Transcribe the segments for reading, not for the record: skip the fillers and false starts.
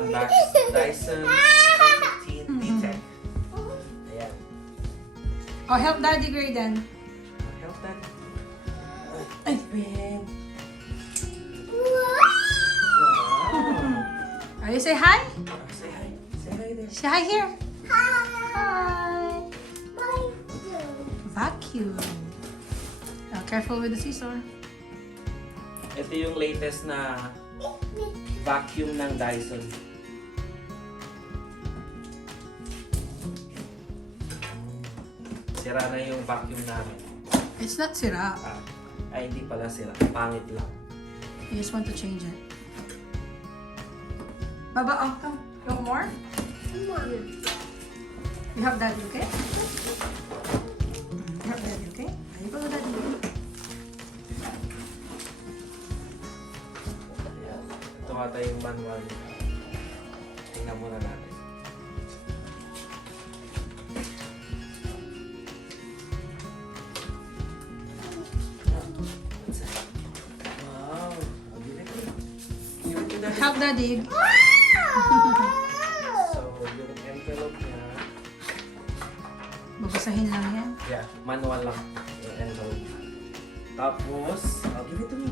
mag-unbox Dyson V15 Detect. Ayan. Oh, help Daddy Graydon. Help that. Ay, man. Wow. Are you say hi? Say hi. Say hi there. Say hi here. Hi. Vacuum. Oh, careful with the scissor. Ito yung latest na vacuum ng Dyson. Sira na yung vacuum namin. It's not sira. Ay, hindi pala sira. Pangit lang. You just want to change it. Baba, oh, come. You want more? You have Daddy, okay? You have Daddy, okay? There you go, Daddy. Ayan. Ito ata yung manual. Tingnan muna natin. Wow. Help Daddy. So, yung envelope niya, Babasahin lang yan. yeah, manual lang yung envelope. Tapos, give it to me.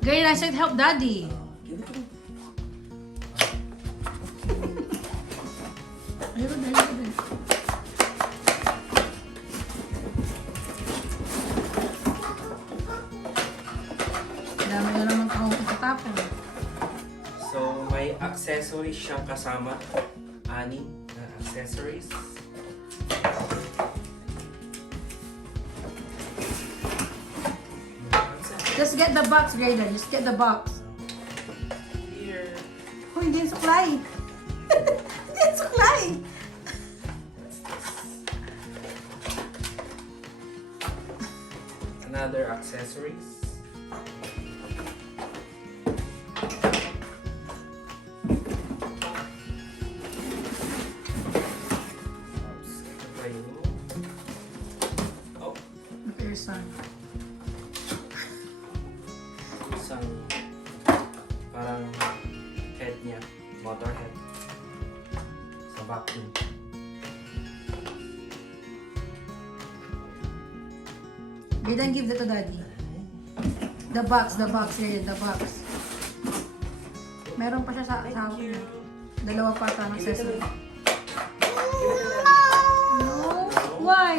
Great, I said help Daddy. Give it to me. Ayun, ayun. Dami na naman akong itatapon. So, may accessories siyang kasama. 6 na accessories. Just get the box, Graydon. Just get the box. Here. Oh, hindi yung suklay. Hindi yung suklay. Another accessories. Oops, ito pa yung... Oh, Pearson. isang parang head niya, motor head sa vacuum. Graydon, give that to Daddy. The box, Graydon, the box. Meron pa siya sa Thank you. Dalawa pa ata ng Give it to accessory. me. No? Why?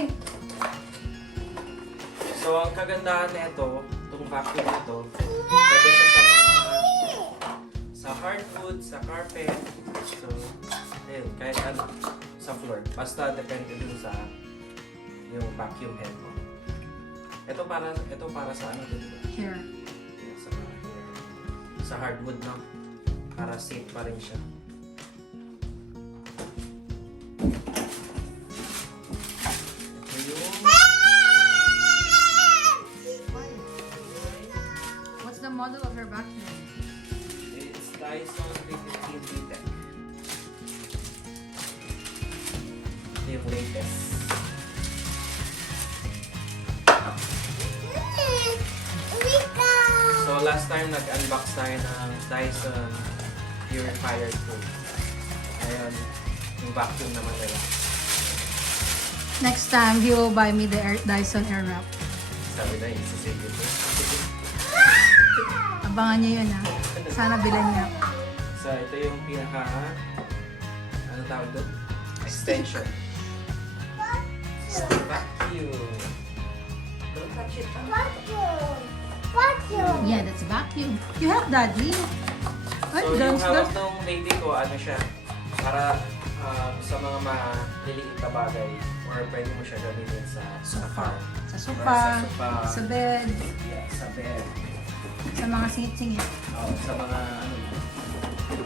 So, ang kagandahan nito, itong vacuum nito, pwede siya sa hardwood, sa carpet, so, ayun, kahit ano, sa floor. Basta depende dun sa yung vacuum head mo. Ito para sa ano dito? Here. Yeah, sa here. Sa hardwood, no? Para safe pa rin siya. Ito yung... What's the model of her vacuum? It's Dyson V15 Detect. Ito yung latest. So last time nag-unbox tayo ng Dyson Purifier 2. Ngayon, yung vacuum naman nila. Next time, he will buy me the Dyson Airwrap. Sabi na yun, sisig ito. Abangan niyo yun ha. Sana bilan niya. So ito yung pinaka, ano tawag doon? Extension. Vacuum. Don't touch it. Yeah, that's vacuum. You help Daddy. Ay, So yung dance, hawak dance. ng baby ko, ano siya, para sa mga maliliit na bagay or pwede mo siya gamitin sa Sofa. car. Sa Or sofa, sa sofa. sa bed, Yeah, sa bed. sa mga singit-singit. Oh, sa mga ano.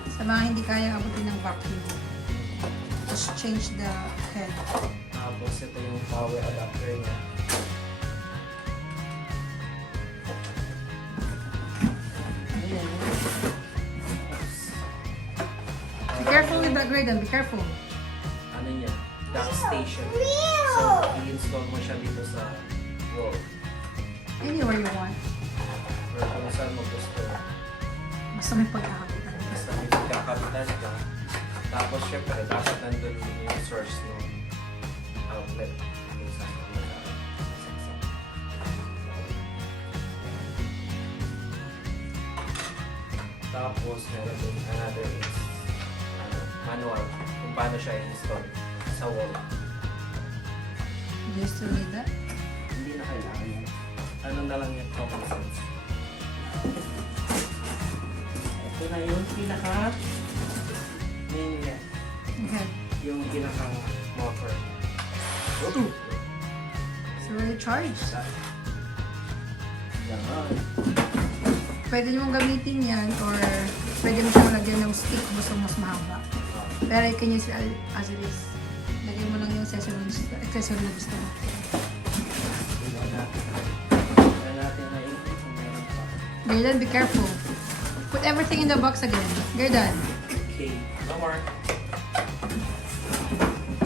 Sa mga hindi kaya abutin ng vacuum. Just change the head. Tapos ito yung power adapter niya. Be careful with that, Graydon. Be careful. Ano niya? Dock station. So, i-install mo siya dito sa wall. Anywhere you want. Or kung saan mo gusto. Basta may pagkakapitan. Basta may pagkakapitan Tapos syempre, dapat nandun yung source ng outlet. Kung saan ka mag-saksak. Tapos, meron din another is manual kung paano siya install sa wall. Do you still need that? Hindi na kailangan yan. Ano na lang yung common sense. Ito na yung pinaka main niya. Okay. Yung pinaka motor. It's already charged. Yan. Pwede nyo gamitin yan or pwede mo siya lagyan ng stick kung gusto mas mahaba. Pero you can use it as it is. Lagyan mo lang yung accessory na gusto mo. Gerdan, be careful. Put everything in the box again. Gerdan. Okay. No more.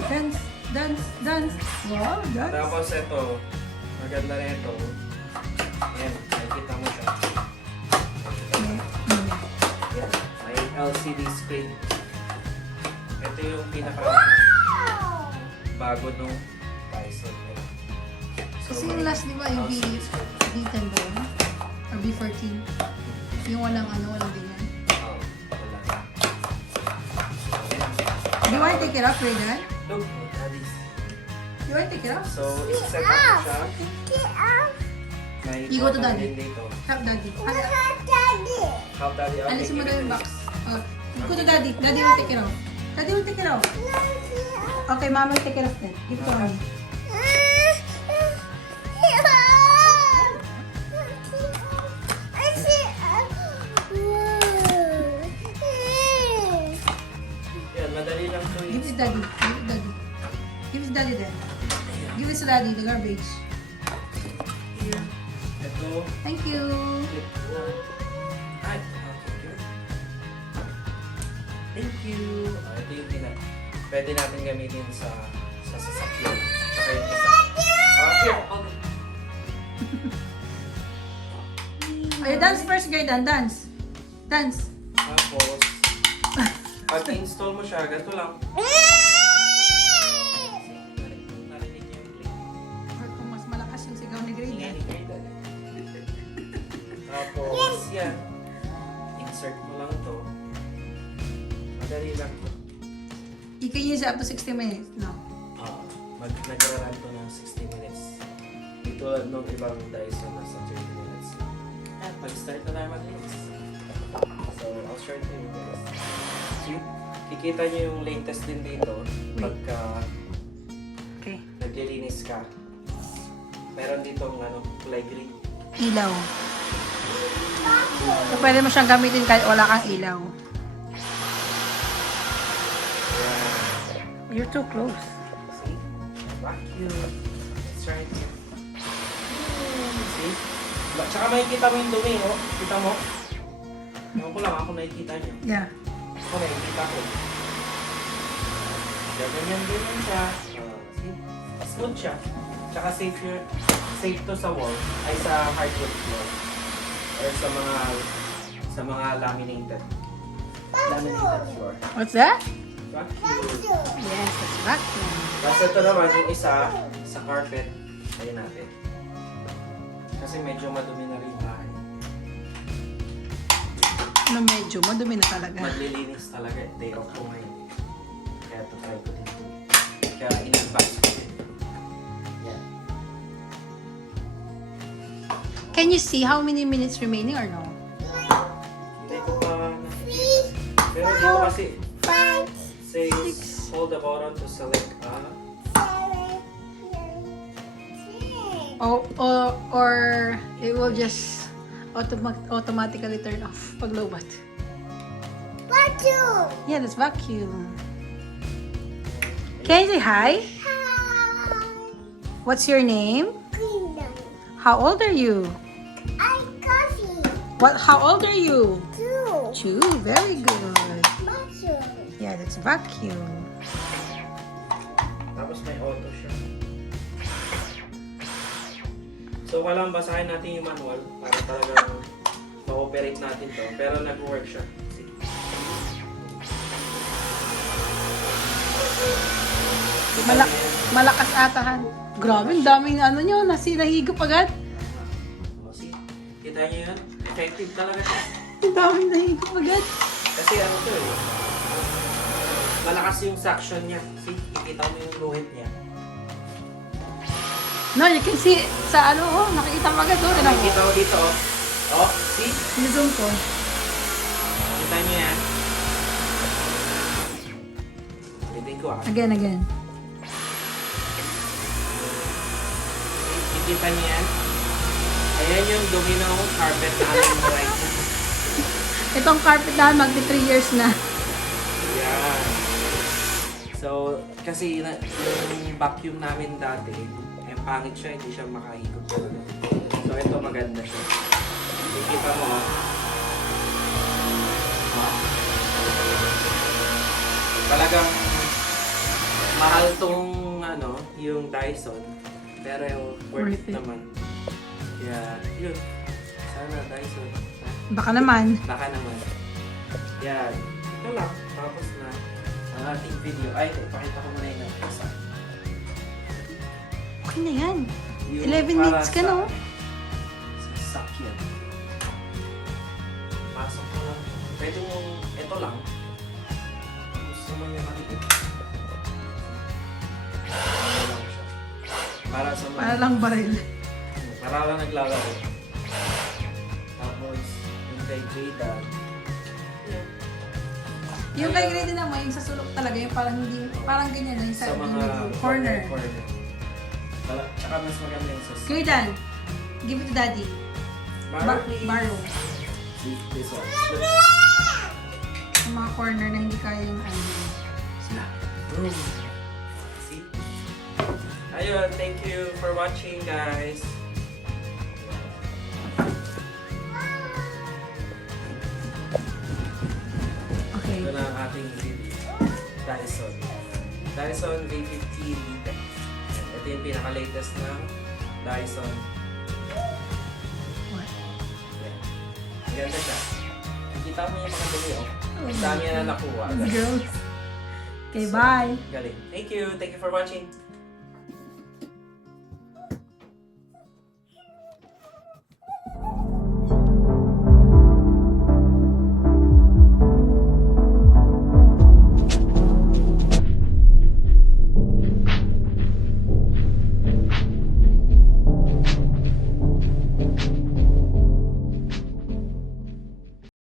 Dance, dance, dance. Wow, dance. Tapos ito, maganda na ito. Ayan, nakikita mo siya. Ayan, may LCD screen. Ito yung pinaka bago nung Dyson. Kasi yung last, di ba, yung LCD screen. V10 ba yun? Or V14? Yung walang walang ganyan. Oh, wala. Do you want to take it off, Gerdan? Look, that is. You want to take it off? So, i-set up mo siya. May You go to button daddy. din dito. Help daddy. Help daddy. Okay, Alisin mo give na it yung this. box. Go to daddy. Daddy will take it off. Daddy will take it off. Okay, mama will take it off then. Give it to mommy. Yan, madali lang to Give it to daddy. Give it to daddy. Give it to daddy then. Give it to daddy, the garbage. Here. Ito. Thank you. Ay, thank you. Thank you. Ito yung pwede natin gamitin sa sasakyan. Tsaka yung isa. Here. Okay. Ay, dance first, Gerdan. Dance. Dance. Tapos, pag install mo siya, ganito lang. Narinig niyo yung click. Or kung mas malakas yung sigaw ni Gerdan. Tapos, yan. Insert mo lang to. Madali lang to. You can use it up to 60 minutes. No. Nag-run to ng 60 minutes. Ito nung ibang Dyson na sa 30 minutes. At mag-start na tayo mag-linis. So, I'll share to you guys. See? Kikita nyo yung latest din dito pagka Okay. naglilinis ka. Meron dito kulay green. Ilaw. So, pwede mo siyang gamitin kahit wala kang ilaw. Ayan. You're too close. See? Vacuum. It's right here. See? Tsaka makikita mo yung dumi, oh. Kita mo? Ewan ko lang, ako nakikita nyo. Yeah. Ako nakikita ko. Ganyan siya. See? Smooth siya. Tsaka safe to sa wall, ay sa hardwood floor. Or sa mga laminated floor. What's that? Vacuum. Yes, that's vacuum. Tapos ito naman yung isa sa carpet. Ayun natin. Kasi medyo madumi na rin yung bahay. No, medyo madumi na talaga. Maglilinis talaga. Day off ko ngayon. Kaya ito try ko din. Kaya in-advance ko din. Yan. Can you see how many minutes remaining or no? Hindi ko pa nakikita. Pero dito kasi says hold the button to select Or it will just automatically turn off pag lobat. Vacuum. Yeah, that's vacuum. Can you say hi? Hi. What's your name? Green. How old are you? I coffee. How old are you? 2. 2. Very good. Vacuum. Yeah, that's vacuum. tapos may auto siya. So walang basahin natin yung manual para talagang ma-operate natin to. Pero nag-work siya. See? Malakas atahan. Grabe, ang daming ano nyo, nahigop agad. Oh, see? Kita niyo yun? Effective talaga siya. Ang daming nahigop agad. Kasi ano to eh. Malakas yung suction niya. See? Kikita mo yung guhit niya. No, you can see sa ano, oh, nakikita mo agad, oh. Nakikita mo dito, oh. Oh, see? Zoom ko. Kita niyo yan? Ulitin ko ah. Again. Kita niyo yan? Ayan yung domino carpet na ating right. Itong carpet na magti 3 years na. Yan. So, kasi yung vacuum namin dati, yung pangit siya, hindi siya makahigop talaga. So, ito maganda siya. Kita mo, talagang mahal tong ano, yung Dyson. Pero worth Worth it it. naman. Yeah, yun. Sana Dyson. Baka naman. Baka naman. Yan. Ito lang. Tapos na ang ating video. Ay, ipakita ko muna yung nagpasa. Okay na yan. Yung 11 para minutes ka sa- na, oh. Sa sakyan. Pasok ko lang. Pwede mo, ito lang. Gusto mo niya makikita. Ano lang siya. Para sa mga... Para lang baril. Para lang naglalaro. Tapos, yung kay Jada. Yan. Yung kay grade naman, yung sa sulok talaga, yung parang hindi, parang ganyan na yung Sa mga corner. Tsaka mas maganda yung sa Grade, give it to daddy. Borrow, please. Borrow. See, this one. Sa mga corner na hindi kaya yung ano. Sila. Boom. See? Ayun, thank you for watching, guys. Okay. Ito na ang ating video. Dyson V15 Detect. Ito yung pinaka-latest ng Dyson. What? Yan. Ang ganda siya. Kita mo yung mga dumi, oh. Oh, Dami na nakuha. Girls. Okay, bye. Galing. Thank you for watching.